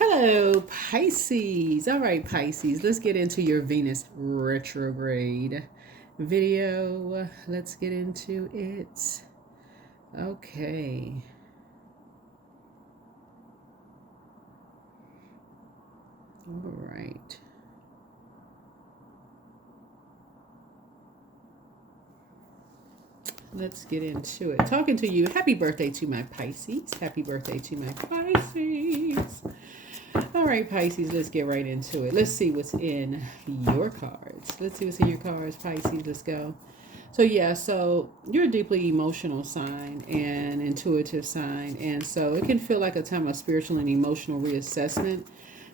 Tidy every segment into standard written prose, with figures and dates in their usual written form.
Hello, Pisces. All right, Pisces, let's get into your Venus retrograde video. Let's get into it. Okay. All right. Let's get into it. Talking to you. Happy birthday to my Pisces. Happy birthday to my Pisces. All right, Pisces, let's get right into it. Let's see what's in your cards. Let's see what's in your cards, Pisces. Let's go. So you're a deeply emotional sign and intuitive sign. And so it can feel like a time of spiritual and emotional reassessment.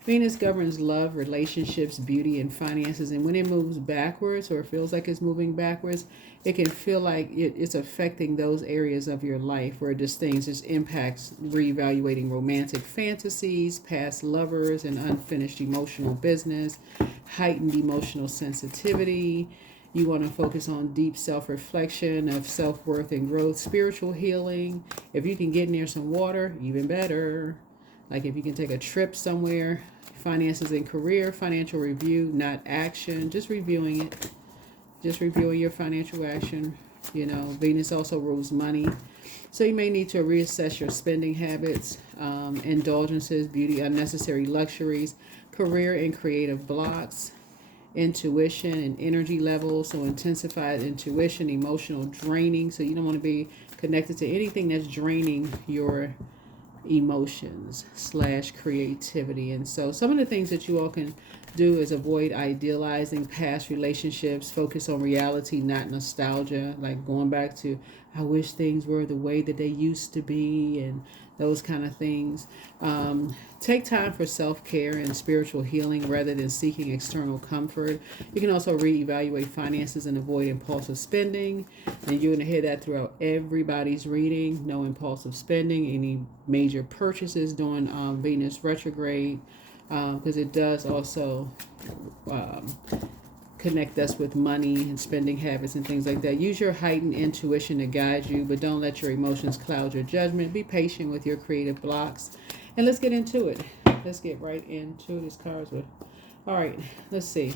Venus governs love, relationships, beauty, and finances. And when it moves backwards or feels like it's moving backwards, it can feel like it's affecting those areas of your life where this things just impacts reevaluating romantic fantasies, past lovers, and unfinished emotional business, heightened emotional sensitivity. You want to focus on deep self-reflection of self-worth and growth, spiritual healing. If you can get near some water, even better. Like if you can take a trip somewhere, finances and career, financial review, not action, just reviewing it. Just reviewing your financial action. Venus also rules money. So you may need to reassess your spending habits, indulgences, beauty, unnecessary luxuries, career and creative blocks, intuition and energy levels. So intensified intuition, emotional draining. So you don't want to be connected to anything that's draining your emotions / creativity. And so some of the things that you all can do is avoid idealizing past relationships, focus on reality, not nostalgia, like going back to I wish things were the way that they used to be and those kind of things. Take time for self-care and spiritual healing rather than seeking external comfort. You can also reevaluate finances and avoid impulsive spending. And you're going to hear that throughout everybody's reading. No impulsive spending, any major purchases during Venus retrograde, because it does also connect us with money and spending habits and things like that. Use your heightened intuition to guide you, but don't let your emotions cloud your judgment. Be patient with your creative blocks. And let's get into it. Let's get right into these cards. All right, let's see.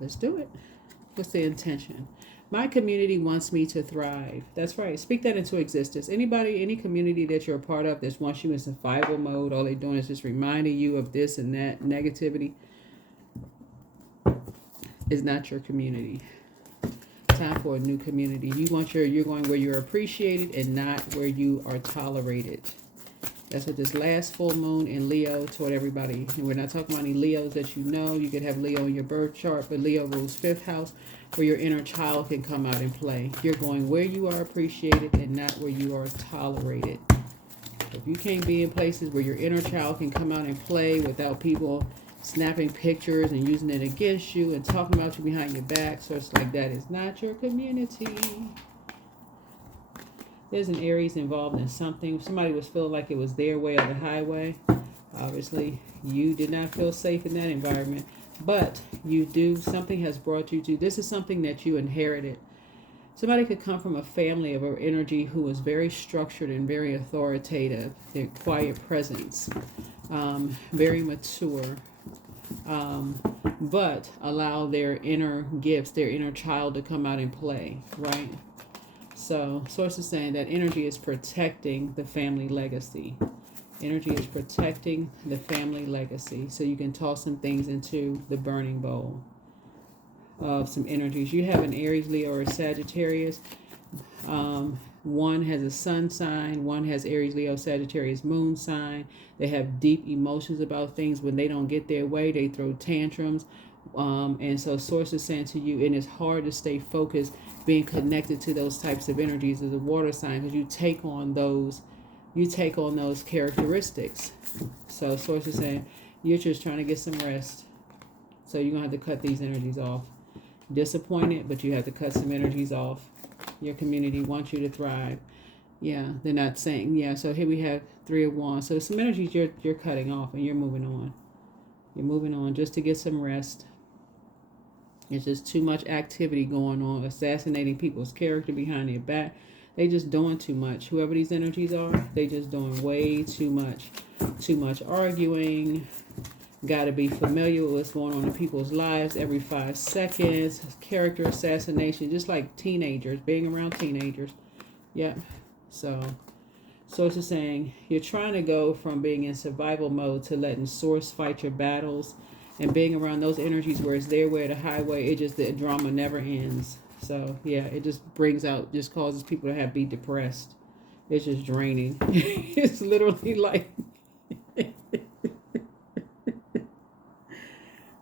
Let's do it. What's the intention? My community wants me to thrive. That's right. Speak that into existence. Anybody, any community that you're a part of that wants you in survival mode, all they're doing is just reminding you of this and that negativity, is not your community. Time for a new community. You're going where you're appreciated and not where you are tolerated. That's what this last full moon in Leo taught everybody. And we're not talking about any Leos that you know. You could have Leo in your birth chart, but Leo rules 5th house, where your inner child can come out and play. You're going where you are appreciated and not where you are tolerated. If you can't be in places where your inner child can come out and play without people snapping pictures and using it against you and talking about you behind your back, so it's like that is not your community. There's an Aries involved in something. Somebody was feeling like it was their way or the highway. Obviously, you did not feel safe in that environment. But you do. Something has brought you to. This is something that you inherited. Somebody could come from a family of an energy who was very structured and very authoritative. Their quiet presence. Very mature. But allow their inner gifts, their inner child to come out and play. Right? So, source is saying that energy is protecting the family legacy. Energy is protecting the family legacy. So you can toss some things into the burning bowl of some energies. You have an Aries, Leo, or a Sagittarius. One has a sun sign. One has Aries, Leo, Sagittarius, moon sign. They have deep emotions about things. When they don't get their way, they throw tantrums. And so source is saying to you, and it's hard to stay focused being connected to those types of energies as a water sign, because you take on those characteristics. So source is saying you're just trying to get some rest. So you're going to have to cut these energies off. Disappointed, but you have to cut some energies off. Your community wants you to thrive. Yeah, they're not saying, yeah, so here we have 3 of Wands. So some energies you're cutting off and you're moving on. You're moving on just to get some rest. It's just too much activity going on, assassinating people's character behind their back. They just doing too much. Whoever these energies are, they just doing way too much. Too much arguing. Got to be familiar with what's going on in people's lives every 5 seconds. Character assassination, just like teenagers, being around teenagers. Yep. So it's just saying you're trying to go from being in survival mode to letting source fight your battles, and being around those energies where it's their way or the highway. It just, the drama never ends. So yeah, it just brings out, just causes people to be depressed. It's just draining. It's literally like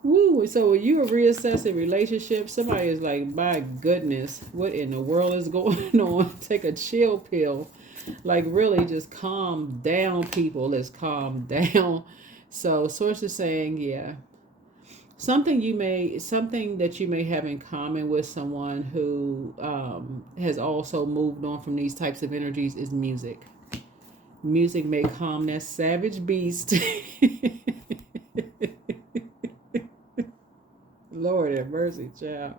woo. So when you are reassessing relationships, somebody is like, my goodness, what in the world is going on? Take a chill pill. Like, really just calm down, people. Let's calm down. So source is saying, yeah, something that you may have in common with someone who has also moved on from these types of energies is music. Music may calm that savage beast. Lord have mercy, child.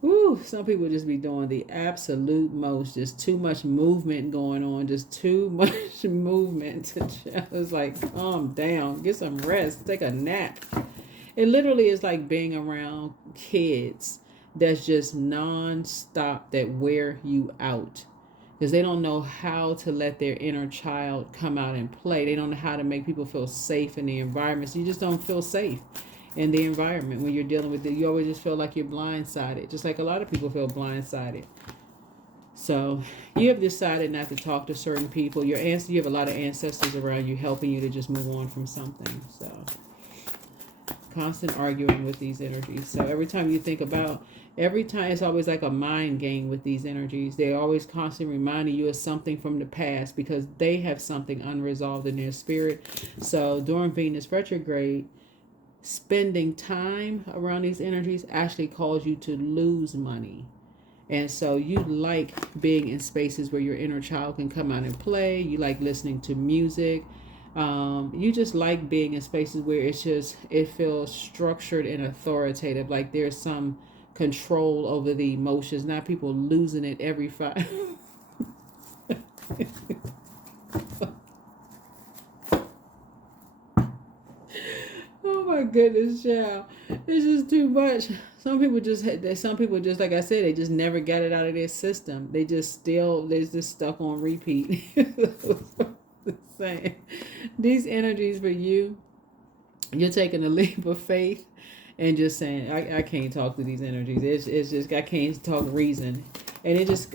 Woo, some people just be doing the absolute most. Just too much movement going on. Just too much movement. It's like, calm down. Get some rest. Take a nap. It literally is like being around kids that's just non-stop, that wear you out. Because they don't know how to let their inner child come out and play. They don't know how to make people feel safe in the environment. So you just don't feel safe in the environment when you're dealing with it. You always just feel like you're blindsided, just like a lot of people feel blindsided. So you have decided not to talk to certain people. You have a lot of ancestors around you helping you to just move on from something. So constant arguing with these energies. So every time it's always like a mind game with these energies. They're always constantly reminding you of something from the past because they have something unresolved in their spirit. So during Venus retrograde, spending time around these energies actually cause you to lose money. And so you like being in spaces where your inner child can come out and play. You like listening to music. You just like being in spaces where it feels structured and authoritative, like there's some control over the emotions, not people losing it every five. Oh my goodness, child. It's just too much. Some people just, like I said, they just never got it out of their system. They're just stuck on repeat. Saying these energies for you, you're taking a leap of faith and just saying, I can't talk to these energies. It's just, I can't talk reason. And it just,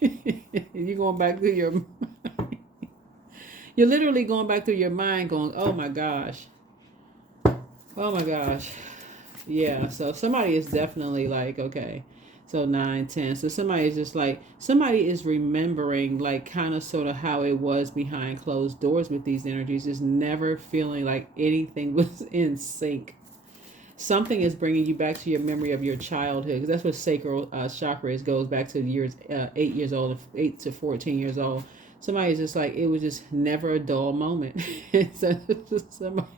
you're going back through your mind. You're literally going back through your mind going, oh my gosh. Oh my gosh. Yeah. So somebody is definitely like, okay. So 9, 10. So somebody is remembering like kind of sort of how it was behind closed doors with these energies, just never feeling like anything was in sync. Something is bringing you back to your memory of your childhood, because that's what sacral chakra is, goes back to years 8 years old, 8 to 14 years old. Somebody is just like, it was just never a dull moment. So it's just somebody.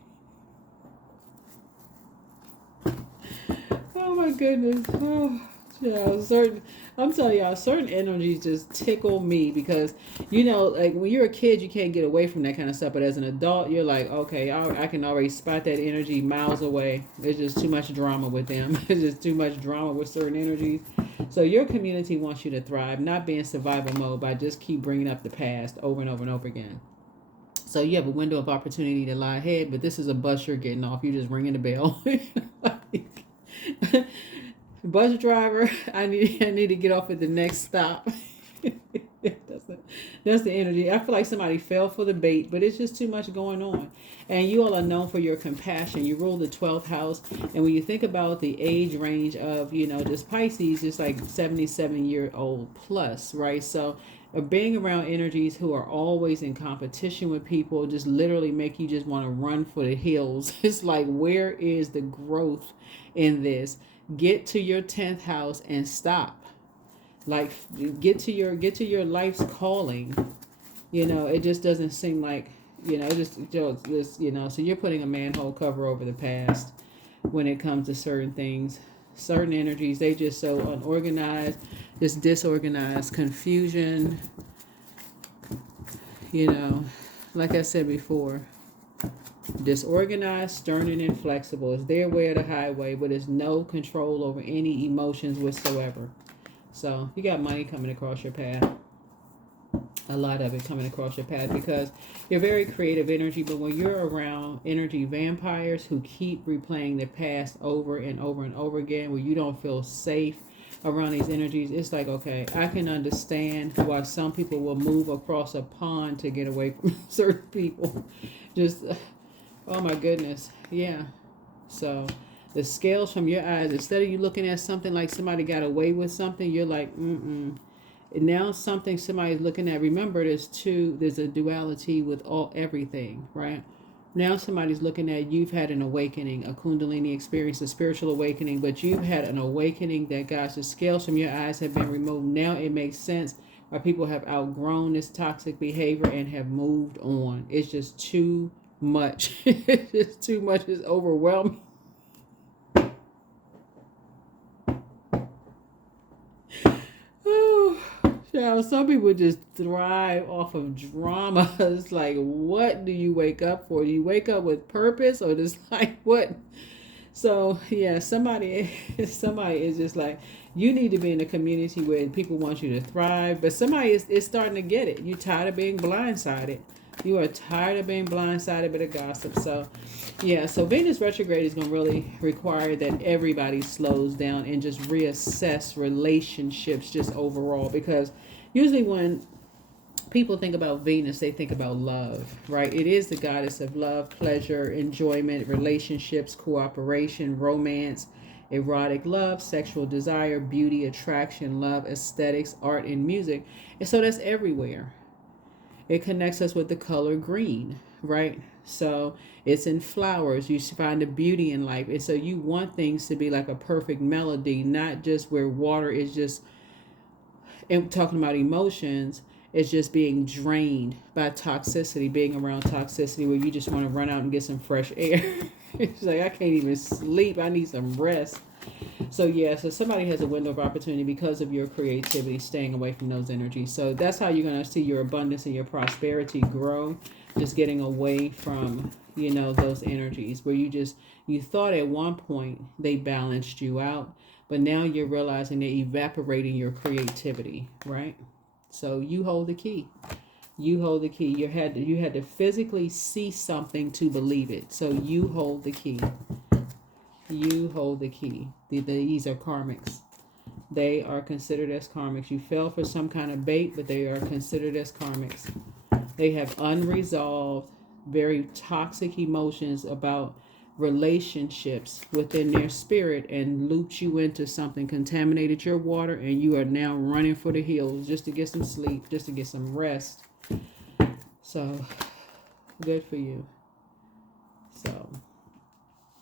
Oh my goodness. Oh. Yeah, I'm telling y'all, certain energies just tickle me because, like when you're a kid, you can't get away from that kind of stuff. But as an adult, you're like, okay, I can already spot that energy miles away. There's just too much drama with them. There's just too much drama with certain energies. So your community wants you to thrive, not be in survival mode by just keep bringing up the past over and over and over again. So you have a window of opportunity to lie ahead, but this is a bus you're getting off. You're just ringing the bell. Bus driver, I need to get off at the next stop. That's the energy. I feel like somebody fell for the bait, but it's just too much going on. And you all are known for your compassion. You rule the 12th house. And when you think about the age range of, this Pisces, it's like 77-year-old plus, right? So being around energies who are always in competition with people just literally make you just want to run for the hills. It's like, where is the growth in this? Get to your 10th house and stop. Like, get to your life's calling. It just doesn't seem like, so you're putting a manhole cover over the past when it comes to certain things. certain energies, they just so unorganized, just disorganized, confusion, like I said before, disorganized, stern, and inflexible. It's their way or the highway, but there's no control over any emotions whatsoever. So you got money coming across your path. A lot of it coming across your path because you're very creative energy, but when you're around energy vampires who keep replaying the past over and over and over again, where you don't feel safe around these energies, it's like, okay, I can understand why some people will move across a pond to get away from certain people. Just, oh my goodness. Yeah. So the scales from your eyes, instead of you looking at something like somebody got away with something, you're like, And now somebody's looking at, remember there's a duality with everything, right? Now somebody's looking at, you've had an awakening, a kundalini experience, a spiritual awakening, but you've had an awakening that, gosh, the scales from your eyes have been removed. Now it makes sense why people have outgrown this toxic behavior and have moved on. It's just too much. It's just too much. It's overwhelming. Some people just thrive off of drama. It's like, what do you wake up for? Do you wake up with purpose, or just like what? So yeah, somebody is just like, you need to be in a community where people want you to thrive, but somebody is starting to get it. You're tired of being blindsided. You are tired of being blindsided by the gossip. So yeah, so Venus retrograde is going to really require that everybody slows down and just reassess relationships just overall, because usually when people think about Venus, they think about love, right? It is the goddess of love, pleasure, enjoyment, relationships, cooperation, romance, erotic love, sexual desire, beauty, attraction, love, aesthetics, art, and music. And so that's everywhere. It connects us with the color green, right? So it's in flowers. You find the beauty in life. And so you want things to be like a perfect melody, not just where water is just, and talking about emotions, it's just being drained by toxicity, being around toxicity where you just want to run out and get some fresh air. It's like, I can't even sleep. I need some rest. So yeah, so somebody has a window of opportunity because of your creativity, staying away from those energies. So that's how you're going to see your abundance and your prosperity grow, just getting away from, those energies where you thought at one point they balanced you out, but now you're realizing they're evaporating your creativity, right? So you hold the key. You hold the key. You had to physically see something to believe it. So you hold the key. You hold the key. These are karmics. They are considered as karmics. You fell for some kind of bait, but they are considered as karmics. They have unresolved, very toxic emotions about relationships within their spirit and looped you into something, contaminated your water, and you are now running for the hills just to get some sleep, just to get some rest. So, good for you. So,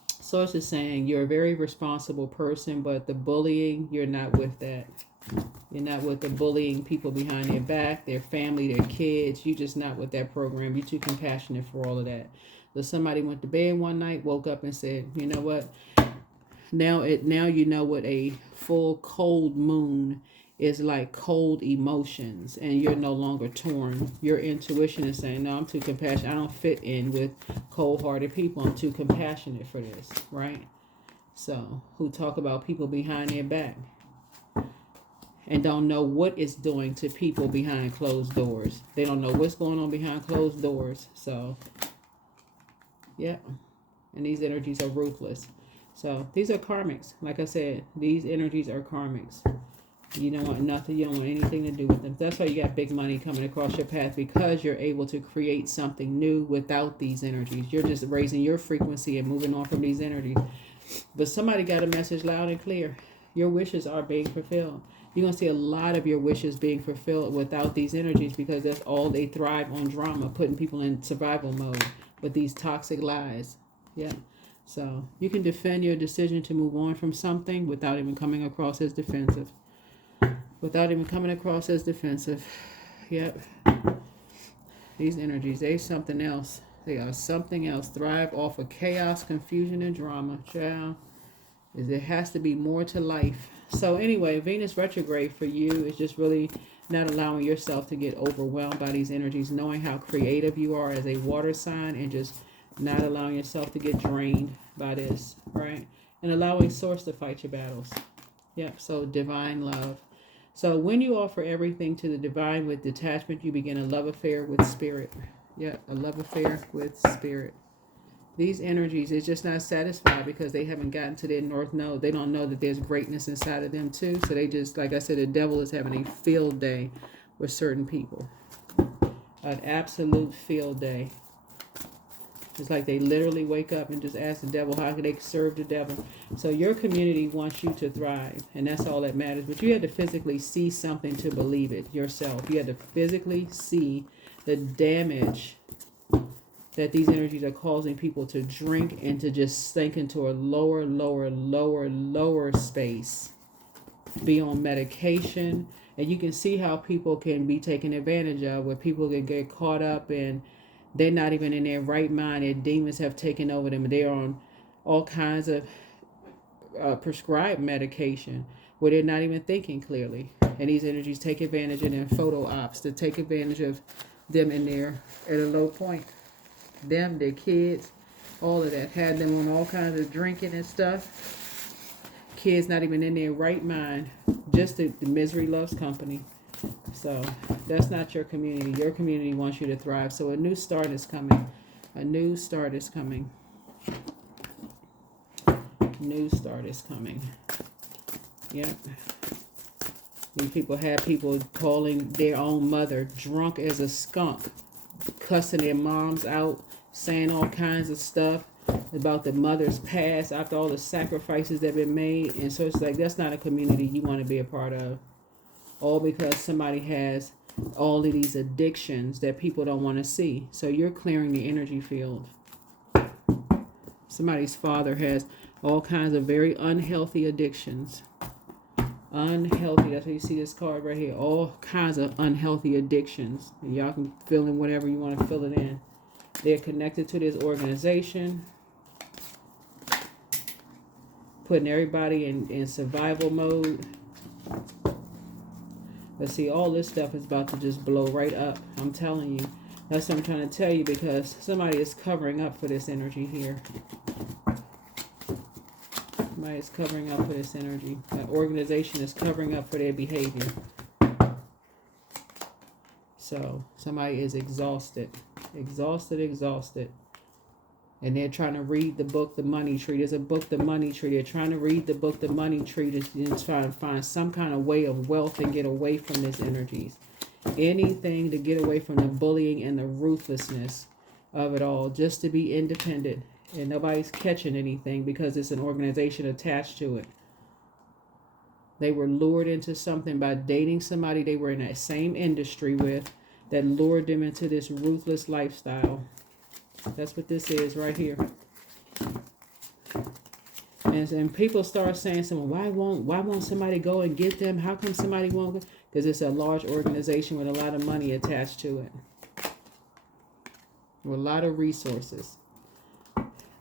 Source is saying you're a very responsible person, but the bullying, you're not with that. You're not with the bullying people behind their back, their family, their kids. You're just not with that program. You're too compassionate for all of that. So somebody went to bed one night, woke up and said, you know what? Now you know what a full cold moon is like, cold emotions, and you're no longer torn. Your intuition is saying, no, I'm too compassionate. I don't fit in with cold-hearted people. I'm too compassionate for this, right? So, who talk about people behind their back and don't know what it's doing to people behind closed doors. They don't know what's going on behind closed doors. So, yeah. And these energies are ruthless. So, these are karmics. Like I said, these energies are karmics. You don't want nothing. You don't want anything to do with them. That's why you got big money coming across your path, because you're able to create something new without these energies. You're just raising your frequency and moving on from these energies. But somebody got a message loud and clear. Your wishes are being fulfilled. You're going to see a lot of your wishes being fulfilled without these energies, because that's all they thrive on, drama, putting people in survival mode with these toxic lies. Yeah. So you can defend your decision to move on from something without even coming across as defensive. Yep. These energies, they something else. They are something else. Thrive off of chaos, confusion, and drama. Child. There has to be more to life. So anyway, Venus retrograde for you is just really not allowing yourself to get overwhelmed by these energies, knowing how creative you are as a water sign, and just not allowing yourself to get drained by this, right? And allowing source to fight your battles. Yep, so divine love. So when you offer everything to the divine with detachment, you begin a love affair with spirit. Yep, a love affair with spirit. These energies is just not satisfied because they haven't gotten to their north node. They don't know that there's greatness inside of them too. So they just, like I said, the devil is having a field day with certain people. An absolute field day. It's like they literally wake up and just ask the devil how can they serve the devil. So your community wants you to thrive, and that's all that matters. But you had to physically see something to believe it yourself. You had to physically see the damage that these energies are causing people to drink and to just sink into a lower space, be on medication. And you can see how people can be taken advantage of, where people can get caught up and they're not even in their right mind. Their demons have taken over them. They're on all kinds of prescribed medication where they're not even thinking clearly. And these energies take advantage of their photo ops to take advantage of them in there at a low point. Them, their kids, all of that. Had them on all kinds of drinking and stuff. Kids not even in their right mind. Just the misery loves company. So that's not your community. Your community wants you to thrive. So a new start is coming. A new start is coming. New start is coming. Yep. These people have people calling their own mother drunk as a skunk, cussing their moms out, saying all kinds of stuff about the mother's past after all the sacrifices that have been made. And so it's like, that's not a community you want to be a part of. All because somebody has all of these addictions that people don't want to see. So you're clearing the energy field. Somebody's father has all kinds of very unhealthy addictions. Unhealthy. That's why you see this card right here. All kinds of unhealthy addictions. And y'all can fill in whatever you want to fill it in. They're connected to this organization, putting everybody in survival mode. But see, all this stuff is about to just blow right up. I'm telling you. That's what I'm trying to tell you, because somebody is covering up for this energy here. Somebody is covering up for this energy. That organization is covering up for their behavior. So somebody is exhausted. Exhausted. And they're trying to read the book, The Money Tree. There's a book, The Money Tree. They're trying to read the book, The Money Tree, to try to find some kind of way of wealth and get away from these energies. Anything to get away from the bullying and the ruthlessness of it all, just to be independent. And nobody's catching anything because it's an organization attached to it. They were lured into something by dating somebody they were in that same industry with, that lured them into this ruthless lifestyle. That's what this is right here. And people start saying something, why won't somebody go and get them? How come somebody won't go? Because it's a large organization with a lot of money attached to it. With a lot of resources.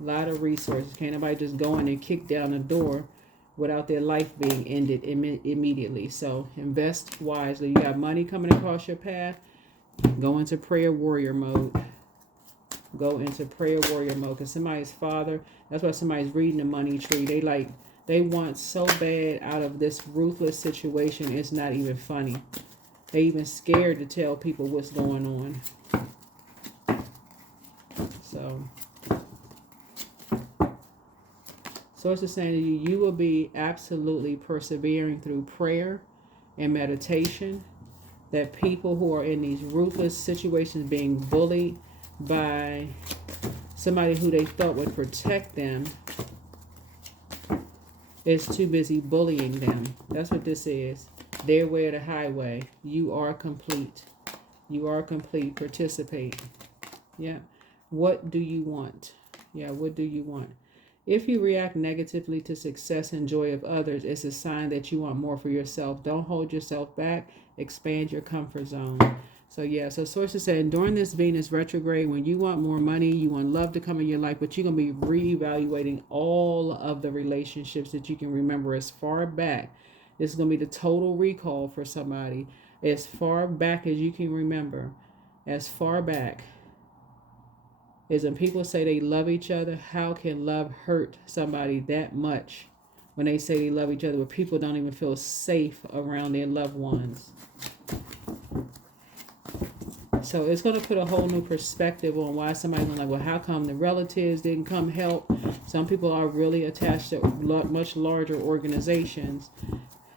Can't nobody just go in and kick down the door without their life being ended immediately. So invest wisely. You got money coming across your path, go into prayer warrior mode. Go into prayer warrior mode, because somebody's father, that's why somebody's reading The Money Tree. They want so bad out of this ruthless situation, it's not even funny. They even scared to tell people what's going on. So it's just saying to you, you will be absolutely persevering through prayer and meditation, that people who are in these ruthless situations, being bullied by somebody who they thought would protect them, is too busy bullying them. That's what this is. Their way or the highway. You are complete. You are complete. Participate. Yeah. What do you want? Yeah, what do you want? If you react negatively to success and joy of others, it's a sign that you want more for yourself. Don't hold yourself back. Expand your comfort zone. So yeah, so sources saying during this Venus retrograde, when you want more money, you want love to come in your life, but you're gonna be reevaluating all of the relationships that you can remember as far back. This is gonna be the total recall for somebody as far back as you can remember, as far back is when people say they love each other. How can love hurt somebody that much when they say they love each other, but people don't even feel safe around their loved ones? So it's going to put a whole new perspective on why somebody's like, well, how come the relatives didn't come help? Some people are really attached to much larger organizations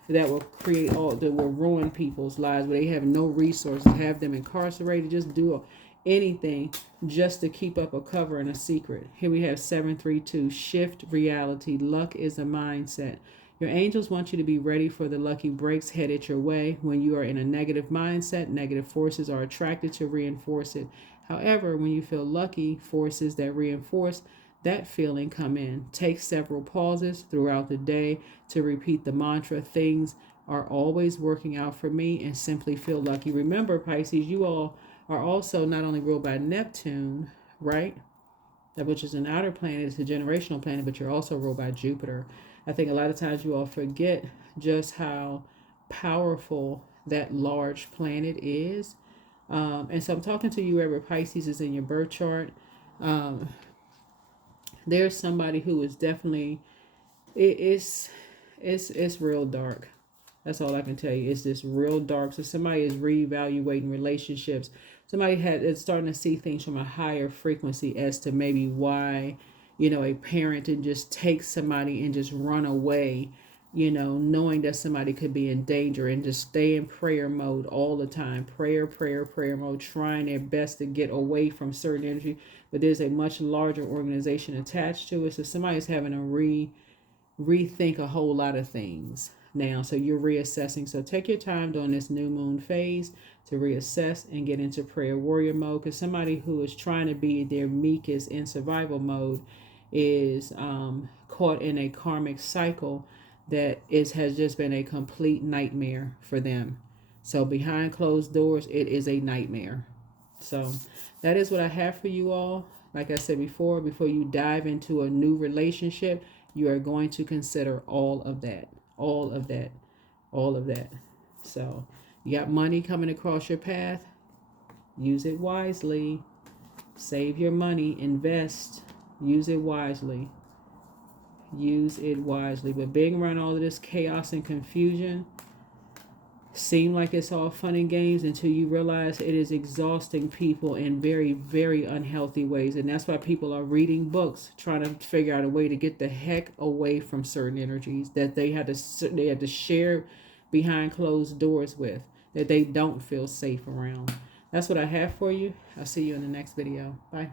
that will that will ruin people's lives, where they have no resources, have them incarcerated, just do anything just to keep up a cover and a secret. Here we have 732, shift reality. Luck is a mindset. Your angels want you to be ready for the lucky breaks headed your way. When you are in a negative mindset, negative forces are attracted to reinforce it. However, when you feel lucky, forces that reinforce that feeling come in. Take several pauses throughout the day to repeat the mantra, things are always working out for me, and simply feel lucky. Remember, Pisces, you all are also not only ruled by Neptune, right? Which is an outer planet, it's a generational planet, but you're also ruled by Jupiter. I think a lot of times you all forget just how powerful that large planet is. And so I'm talking to you wherever Pisces is in your birth chart. There's somebody who is definitely, it's real dark. That's all I can tell you. It's just real dark. So somebody is reevaluating relationships. Somebody is starting to see things from a higher frequency as to maybe why, a parent didn't just take somebody and just run away, knowing that somebody could be in danger, and just stay in prayer mode all the time. Prayer mode, trying their best to get away from certain energy. But there's a much larger organization attached to it. So somebody's having to rethink a whole lot of things now. So you're reassessing. So take your time during this new moon phase to reassess and get into prayer warrior mode, because somebody who is trying to be their meekest in survival mode is caught in a karmic cycle that has just been a complete nightmare for them. So behind closed doors, it is a nightmare. So that is what I have for you all. Like I said before you dive into a new relationship, you are going to consider all of that. So you got money coming across your path, use it wisely. Save your money, invest, use it wisely. But being around all of this chaos and confusion seem like it's all fun and games until you realize it is exhausting people in very, very unhealthy ways. And that's why people are reading books, trying to figure out a way to get the heck away from certain energies that they had to share behind closed doors with, that they don't feel safe around. That's what I have for you. I'll see you in the next video. Bye.